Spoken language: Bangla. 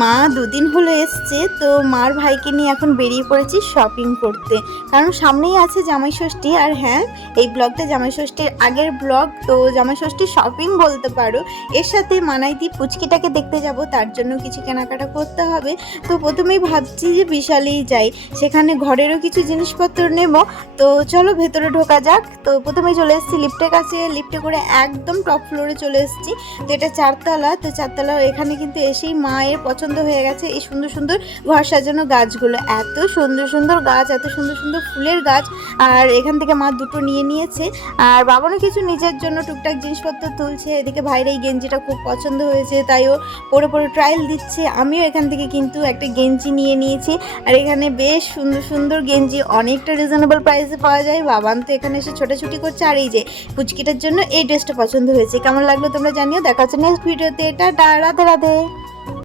মা দুদিন হলো এসছে, তো মার ভাইকে নিয়ে এখন বেরিয়ে পড়েছি শপিং করতে, কারণ সামনেই আছে জামাই ষষ্ঠী। আর হ্যাঁ, এই ব্লগটা জামাই ষষ্ঠীর আগের ব্লগ, তো জামাই ষষ্ঠীর শপিং বলতে পারো। এর সাথে মানাইতি পুচকিটাকে দেখতে যাব, তার জন্য কিছু কেনাকাটা করতে হবে। তো প্রথমেই ভাবছি যে বিশালেই যাই, সেখানে ঘরেরও কিছু জিনিসপত্র নেব। তো চলো ভেতরে ঢোকা যাক। তো প্রথমেই চলে এসেছি লিফটের কাছে, লিফটে করে একদম টপ ফ্লোরে চলে এসেছি। তো এটা 4তলা, তো 4তলা এখানে কিন্তু এসেই মায়ের পছন্দ হয়ে গেছে এই সুন্দর সুন্দর ঘর সাজানো গাছগুলো। এত সুন্দর সুন্দর গাছ, এত সুন্দর সুন্দর ফুলের গাছ। আর এখান থেকে মা দুটো নিয়ে নিয়েছে, আর বাবারও কিছু নিজের জন্য টুকটাক জিনিসপত্র তুলছে। এদিকে ভাইয়ের এই গেঞ্জিটা খুব পছন্দ হয়েছে, তাই ও পরে পরে ট্রায়াল দিচ্ছে। আমিও এখান থেকে কিন্তু একটা গেঞ্জি নিয়ে নিয়েছি। আর এখানে বেশ সুন্দর সুন্দর গেঞ্জি অনেকটা রিজনেবল প্রাইসে পাওয়া যায়। বাবান তো এখানে এসে ছোটাছুটি করছে। আর এই যে পুচকিটার জন্য এই ড্রেসটা পছন্দ হয়েছে। কেমন লাগলো তোমরা জানিও। দেখা হচ্ছে নেক্সট ভিডিওতে। এটা রাধে রাধে।